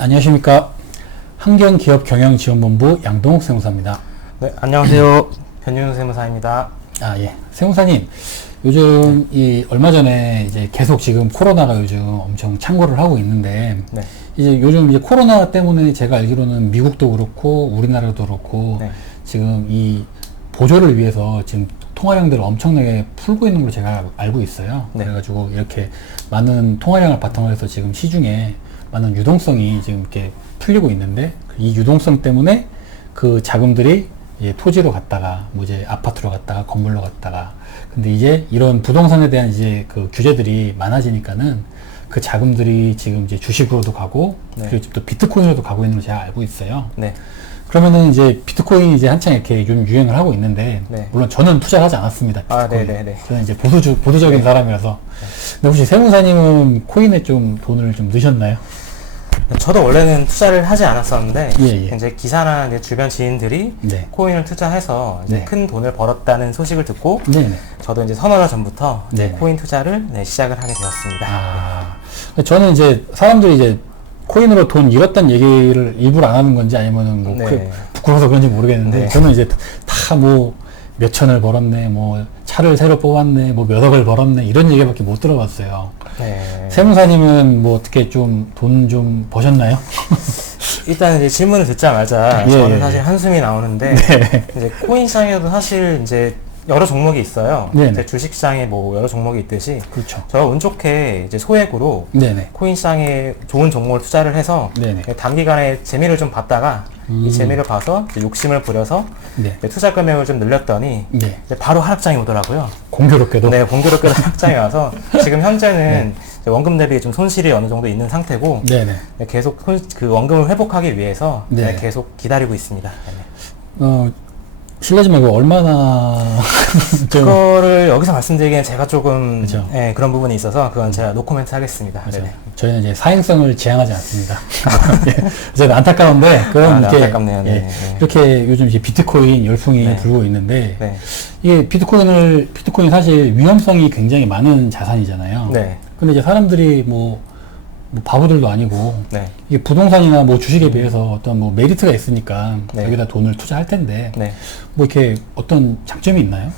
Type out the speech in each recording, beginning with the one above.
안녕하십니까. 환경기업경영지원본부 양동욱 세무사입니다. 네, 안녕하세요. 변윤 세무사입니다. 예. 세무사님, 요즘 얼마 전에 이제 계속 지금 코로나가 요즘 엄청 창궐을 하고 있는데, 네. 이제 요즘 이제 코로나 때문에 제가 알기로는 미국도 그렇고 우리나라도 그렇고 네. 지금 이 보조를 위해서 지금 통화량들을 엄청나게 풀고 있는 걸로 제가 알고 있어요. 네. 그래가지고 이렇게 많은 통화량을 바탕으로 해서 지금 시중에 많은 유동성이 지금 이렇게 풀리고 있는데, 이 유동성 때문에 그 자금들이 이제 토지로 갔다가 뭐 이제 아파트로 갔다가 건물로 갔다가, 근데 이제 이런 부동산에 대한 이제 그 규제들이 많아지니까는 그 자금들이 지금 이제 주식으로도 가고, 네. 그리고 또 비트코인으로도 가고 있는 걸 제가 알고 있어요. 네. 그러면은 이제 비트코인이 이제 한창 이렇게 좀 유행을 하고 있는데, 네. 물론 저는 투자를 하지 않았습니다. 비트코인. 네네네. 저는 이제 보수적인 네. 사람이라서. 근데 혹시 세무사님은 코인에 좀 돈을 좀 넣으셨나요? 저도 원래는 투자를 하지 않았었는데, 예. 이제 기사나 이제 주변 지인들이 네. 코인을 투자해서 이제 네. 큰 돈을 벌었다는 소식을 듣고, 네네. 저도 이제 서너 달 전부터 이제 네네. 코인 투자를 시작을 하게 되었습니다. 저는 이제 사람들이 이제 코인으로 돈 잃었다는 얘기를 일부러 안 하는 건지 아니면은 뭐 네. 부끄러워서 그런지 모르겠는데, 네. 저는 이제 다 뭐 몇천을 벌었네, 뭐 차를 새로 뽑았네, 뭐 몇 억을 벌었네, 이런 얘기밖에 못 들어봤어요. 네. 세무사님은 뭐 어떻게 좀 돈 좀 버셨나요? 일단 이제 질문을 듣자마자 예, 저는 예, 사실 예. 한숨이 나오는데, 네. 이제 코인 시장에도 사실 이제 여러 종목이 있어요. 네네. 이제 주식 시장에 뭐 여러 종목이 있듯이, 그렇죠. 저 운 좋게 이제 소액으로 네네. 코인 시장에 좋은 종목을 투자를 해서 네네. 단기간에 재미를 좀 봤다가 이 재미를 봐서 이제 욕심을 부려서 네. 이제 투자 금액을 좀 늘렸더니 네. 이제 바로 하락장이 오더라고요. 공교롭게도. 네, 공교롭게 하락장이 와서 지금 현재는 이제 원금 대비 좀 손실이 어느 정도 있는 상태고, 네네. 계속 그 원금을 회복하기 위해서 네. 계속 기다리고 있습니다. 네. 실례지 말고 얼마나 좀 그거를 여기서 말씀드리기엔 제가 조금 그죠. 그런 부분이 있어서 그건 제가 노코멘트 하겠습니다. 그렇죠. 네네. 저희는 이제 사행성을 지향하지 않습니다. 저는 안타까운데, 그럼 이렇게, 안타깝네요. 네, 네. 이렇게 요즘 이제 비트코인 열풍이 네. 불고 있는데, 네. 이게 비트코인 사실 위험성이 굉장히 많은 자산이잖아요. 네. 근데 이제 사람들이 뭐 바보들도 아니고, 네. 이게 부동산이나 뭐 주식에 비해서 어떤 뭐 메리트가 있으니까 네. 여기다 돈을 투자할 텐데, 네. 뭐 이렇게 어떤 장점이 있나요?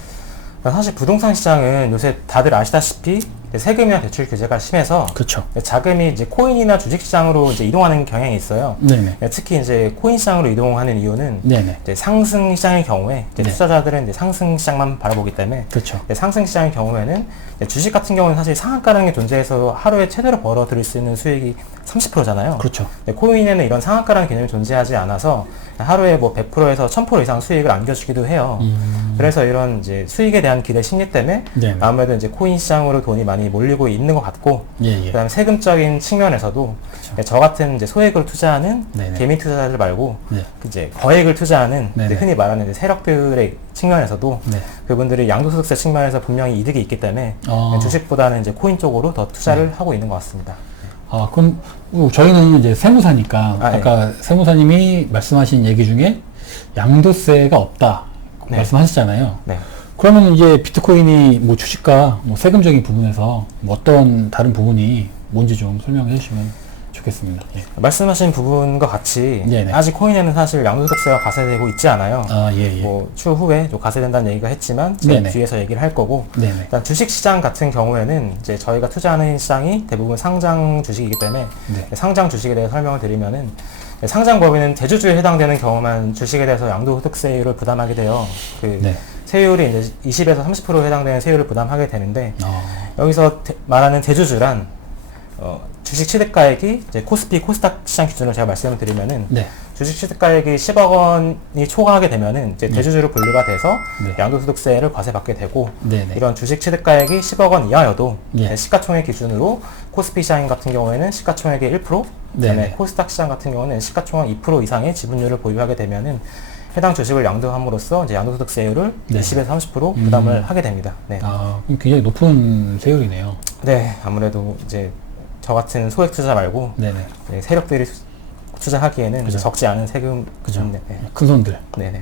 사실 부동산 시장은 요새 다들 아시다시피 세금이나 대출 규제가 심해서 그렇죠. 자금이 이제 코인이나 주식 시장으로 이제 이동하는 경향이 있어요. 네네. 특히 이제 코인 시장으로 이동하는 이유는 네네. 이제 상승 시장의 경우에 이제 네. 투자자들은 이제 상승 시장만 바라보기 때문에, 그렇죠. 상승 시장의 경우에는 주식 같은 경우는 사실 상한가라는 게 존재해서 하루에 최대로 벌어들일 수 있는 수익이 30%잖아요. 그렇죠. 코인에는 이런 상한가라는 개념이 존재하지 않아서 하루에 뭐 100%에서 1000% 이상 수익을 안겨주기도 해요. 그래서 이런 이제 수익에 대한 기대 심리 때문에 네네. 아무래도 이제 코인 시장으로 돈이 많이 몰리고 있는 것 같고, 예. 그다음에 세금적인 측면에서도 저 같은 이제 소액으로 투자하는 네네. 개미 투자자들 말고 네. 이제 거액을 투자하는 이제 네네. 흔히 말하는 이제 세력들의 측면에서도 네. 그분들이 양도소득세 측면에서 분명히 이득이 있기 때문에 주식보다는 이제 코인 쪽으로 더 투자를 하고 있는 것 같습니다. 그럼 저희는 이제 세무사니까 네. 아까 세무사님이 말씀하신 얘기 중에 양도세가 없다 네. 말씀하셨잖아요. 네. 그러면 이제 비트코인이 뭐 주식과 뭐 세금적인 부분에서 뭐 어떤 다른 부분이 뭔지 좀 설명해 주시면 좋겠습니다. 예. 말씀하신 부분과 같이 네네. 아직 코인에는 사실 양도소득세가 가세되고 있지 않아요. 예. 뭐 추후에 좀 가세된다는 얘기가 했지만 네네. 뒤에서 얘기를 할 거고, 네네. 일단 주식 시장 같은 경우에는 이제 저희가 투자하는 시장이 대부분 상장 주식이기 때문에 네. 상장 주식에 대해 설명을 드리면은, 상장 범위는 대주주에 해당되는 경우만 주식에 대해서 양도소득세율을 부담하게 돼요. 네. 세율이 이제 20에서 30% 해당되는 세율을 부담하게 되는데, 여기서 말하는 대주주란 주식 취득가액이 이제 코스피 코스닥 시장 기준으로 제가 말씀을 드리면은, 네. 주식 취득가액이 10억 원이 초과하게 되면은 이제 대주주로 분류가 돼서 네. 양도소득세를 과세받게 되고, 네네. 이런 주식 취득가액이 10억 원 이하여도 예. 시가총액 기준으로 코스피 시장 같은 경우에는 시가총액의 1%, 그다음에 네네. 코스닥 시장 같은 경우는 시가총액 2% 이상의 지분율을 보유하게 되면은 해당 주식을 양도함으로써 이제 양도소득세율을 네. 20에서 30% 부담을 하게 됩니다. 네. 그럼 굉장히 높은 세율이네요. 네, 아무래도 이제 저 같은 소액 투자 말고 네네. 세력들이 투자하기에는 그죠. 적지 않은 세금. 그죠. 네. 큰 손들. 네네.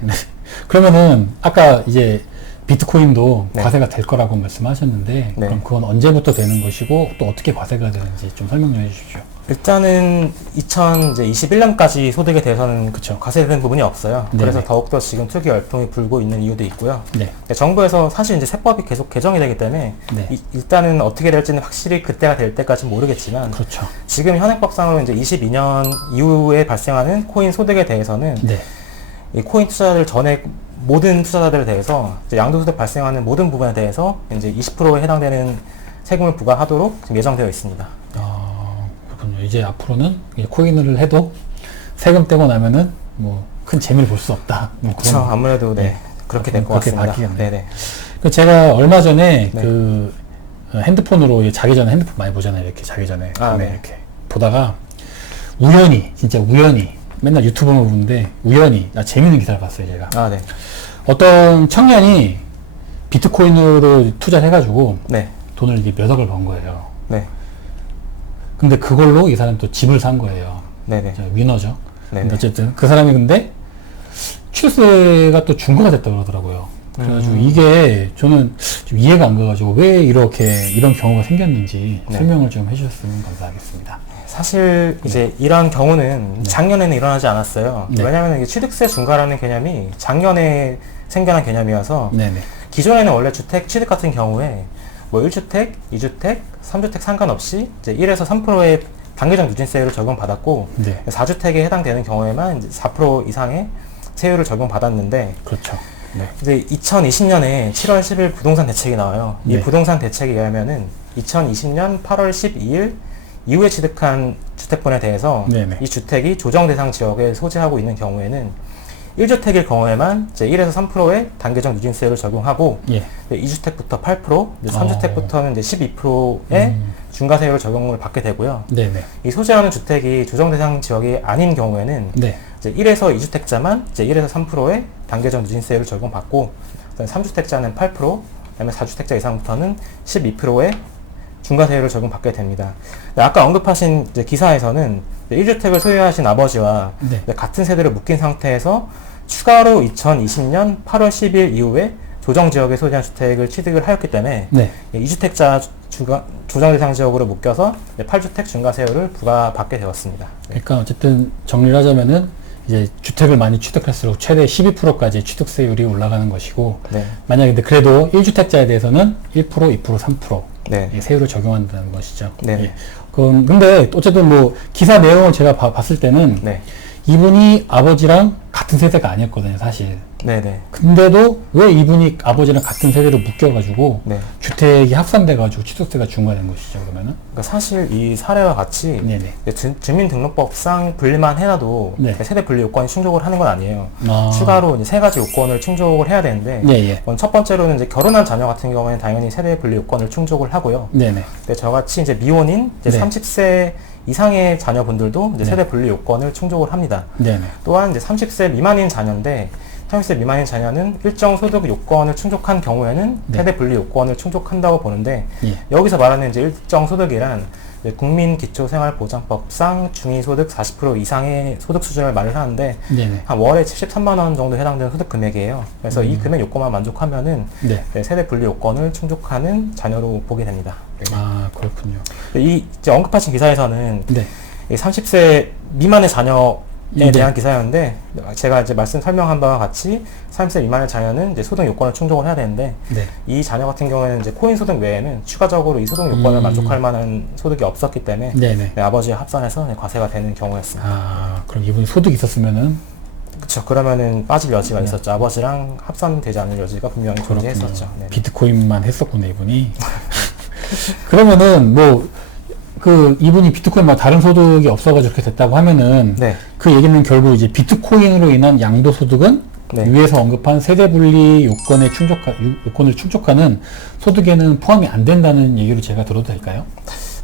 그러면은 아까 이제 비트코인도 네. 과세가 될 거라고 말씀하셨는데 네. 그럼 그건 언제부터 되는 것이고 또 어떻게 과세가 되는지 좀 설명 좀 해주십시오. 일단은 2021년까지 소득에 대해서는 그쵸. 과세되는 부분이 없어요. 네네. 그래서 더욱더 지금 투기 열풍이 불고 있는 이유도 있고요. 네. 정부에서 사실 이제 세법이 계속 개정이 되기 때문에 네. 일단은 어떻게 될지는 확실히 그때가 될 때까지는 모르겠지만 그렇죠. 지금 현행법상으로 이제 22년 이후에 발생하는 코인 소득에 대해서는 네. 이 코인 투자를 전에 모든 투자자들에 대해서 이제 양도소득 발생하는 모든 부분에 대해서 이제 20%에 해당되는 세금을 부과하도록 지금 예정되어 있습니다. 그렇군요. 이제 앞으로는 이 코인을 해도 세금 떼고 나면은 뭐 큰 재미를 볼 수 없다. 뭐 그렇죠. 아무래도 네, 그렇게 될 것 그렇게 같습니다. 바뀌겠네요. 네네. 제가 얼마 전에 네. 그 핸드폰으로 자기 전에 핸드폰 많이 보잖아요. 이렇게 자기 전에 밤에 네. 이렇게 보다가 진짜 우연히 맨날 유튜브만 보는데 우연히 재밌는 기사를 봤어요. 제가 네. 어떤 청년이 비트코인으로 투자를 해가지고 네. 돈을 이게 몇 억을 번 거예요. 네. 근데 그걸로 이 사람이 또 집을 산 거예요. 네네. 위너죠. 네네. 근데 어쨌든 그 사람이 근데 취득세가 또 중과가 됐다고 그러더라고요. 그래가지고 이게 저는 좀 이해가 안 가가지고 왜 이런 경우가 생겼는지 네. 설명을 좀 해주셨으면 감사하겠습니다. 사실 이제 이런 경우는 작년에는 일어나지 않았어요. 네. 왜냐하면 이게 취득세 중과라는 개념이 작년에 생겨난 개념이어서 네네. 기존에는 원래 주택 취득 같은 경우에 뭐 1주택, 2주택, 3주택 상관없이 이제 1에서 3%의 단계적 누진세율을 적용받았고 네. 4주택에 해당되는 경우에만 이제 4% 이상의 세율을 적용받았는데 그렇죠. 네. 이제 2020년에 7월 10일 부동산 대책이 나와요. 이 네. 부동산 대책에 의하면은 2020년 8월 12일 이후에 취득한 주택분에 대해서 네네. 이 주택이 조정 대상 지역에 소재하고 있는 경우에는 1주택일 경우에만 이제 1에서 3%의 단계적 누진세율을 적용하고 예. 2주택부터 8%, 이제 3주택부터는 이제 12%의 중과세율을 적용을 받게 되고요. 네네. 이 소재하는 주택이 조정 대상 지역이 아닌 경우에는 네. 이제 1에서 2주택자만 이제 1에서 3%의 단계적 누진세율을 적용받고 3주택자는 8%, 그다음에 4주택자 이상부터는 12%의 중과세율을 적용받게 됩니다. 아까 언급하신 이제 기사에서는 1주택을 소유하신 아버지와 네. 같은 세대를 묶인 상태에서 추가로 2020년 8월 10일 이후에 조정지역에 소재한 주택을 취득을 하였기 때문에 네. 2주택자 조정 대상 지역으로 묶여서 8주택 중과세율을 부과받게 되었습니다. 네. 그러니까 어쨌든 정리를 하자면은 이제 주택을 많이 취득할수록 최대 12%까지 취득세율이 올라가는 것이고 네. 만약에 근데 그래도 1주택자에 대해서는 1%, 2%, 3% 네. 세율을 적용한다는 것이죠. 네. 예. 근데 어쨌든 뭐 기사 내용을 제가 봤을 때는 네. 이분이 아버지랑 같은 세대가 아니었거든요, 사실. 네네. 근데도 왜 이분이 아버지랑 같은 세대로 묶여가지고 네. 주택이 합산돼가지고 취득세가 중과된 것이죠, 그러면은? 그러니까 사실 이 사례와 같이 네네. 주민등록법상 분리만 해놔도 네. 세대 분리 요건이 충족을 하는 건 아니에요. 아. 추가로 이제 세 가지 요건을 충족을 해야 되는데 예, 예. 첫 번째로는 이제 결혼한 자녀 같은 경우에는 당연히 세대 분리 요건을 충족을 하고요. 네네. 근데 저같이 이제 미혼인 이제 네. 30세 이상의 자녀분들도 이제 네. 세대 분리 요건을 충족을 합니다. 네네. 또한 이제 30세 미만인 자녀인데 30세 미만인 자녀는 일정 소득 요건을 충족한 경우에는 네. 세대 분리 요건을 충족한다고 보는데 예. 여기서 말하는 이제 일정 소득이란 이제 국민기초생활보장법상 중위소득 40% 이상의 소득 수준을 말을 하는데 네네. 한 월에 73만 원 정도 해당되는 소득 금액이에요. 그래서 이 금액 요건만 만족하면은 네. 세대 분리 요건을 충족하는 자녀로 보게 됩니다. 아, 그렇군요. 이 이제 언급하신 기사에서는 네. 이 30세 미만의 자녀에 네. 대한 기사였는데 제가 이제 설명한 바와 같이 30세 미만의 자녀는 이제 소득 요건을 충족을 해야 되는데 네. 이 자녀 같은 경우에는 이제 코인 소득 외에는 추가적으로 이 소득 요건을 만족할 만한 소득이 없었기 때문에 네네. 아버지와 합산해서 과세가 되는 경우였습니다. 아, 그럼 이분이 소득이 있었으면은 그렇죠. 그러면은 빠질 여지가 네. 있었죠. 아버지랑 합산되지 않을 여지가 분명히 존재했었죠. 네. 비트코인만 했었구나, 이분이. 그러면은 이분이 비트코인 다른 소득이 없어가지고 그렇게 됐다고 하면은 네. 그 얘기는 결국 이제 비트코인으로 인한 양도소득은 네. 위에서 언급한 세대분리 요건을 충족하는 소득에는 포함이 안 된다는 얘기로 제가 들어도 될까요?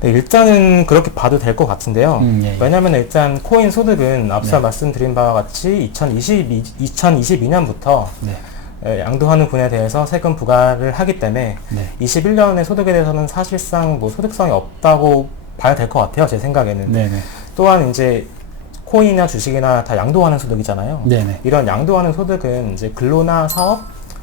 네, 일단은 그렇게 봐도 될 것 같은데요. 예, 예. 왜냐하면 일단 코인 소득은 앞서 네. 말씀드린 바와 같이 2022년부터 네. 양도하는 분에 대해서 세금 부과를 하기 때문에 네. 21년의 소득에 대해서는 사실상 뭐 소득성이 없다고 봐야 될 것 같아요. 제 생각에는. 네네. 또한 이제 코인이나 주식이나 다 양도하는 소득이잖아요. 네네. 이런 양도하는 소득은 이제 근로나 사업,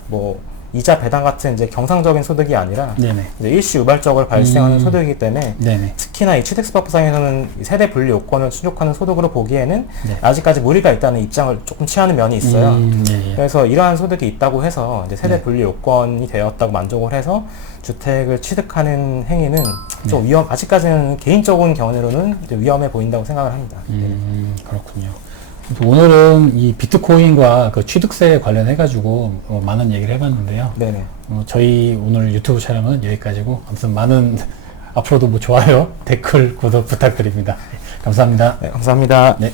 뭐 이자 배당 같은 이제 경상적인 소득이 아니라 네네. 이제 일시 유발적으로 발생하는 소득이기 때문에 네네. 특히나 이 취득세법상에서는 이 세대 분리 요건을 충족하는 소득으로 보기에는 네. 아직까지 무리가 있다는 입장을 조금 취하는 면이 있어요. 예, 예. 그래서 이러한 소득이 있다고 해서 이제 세대 네. 분리 요건이 되었다고 만족을 해서 주택을 취득하는 행위는 좀 아직까지는 개인적인 견해로는 이제 위험해 보인다고 생각을 합니다. 그렇군요. 그래서 오늘은 이 비트코인과 그 취득세 관련해가지고 많은 얘기를 해봤는데요. 네네. 저희 오늘 유튜브 촬영은 여기까지고, 아무튼 많은, 앞으로도 뭐 좋아요, 댓글, 구독 부탁드립니다. 감사합니다. 네, 감사합니다. 네.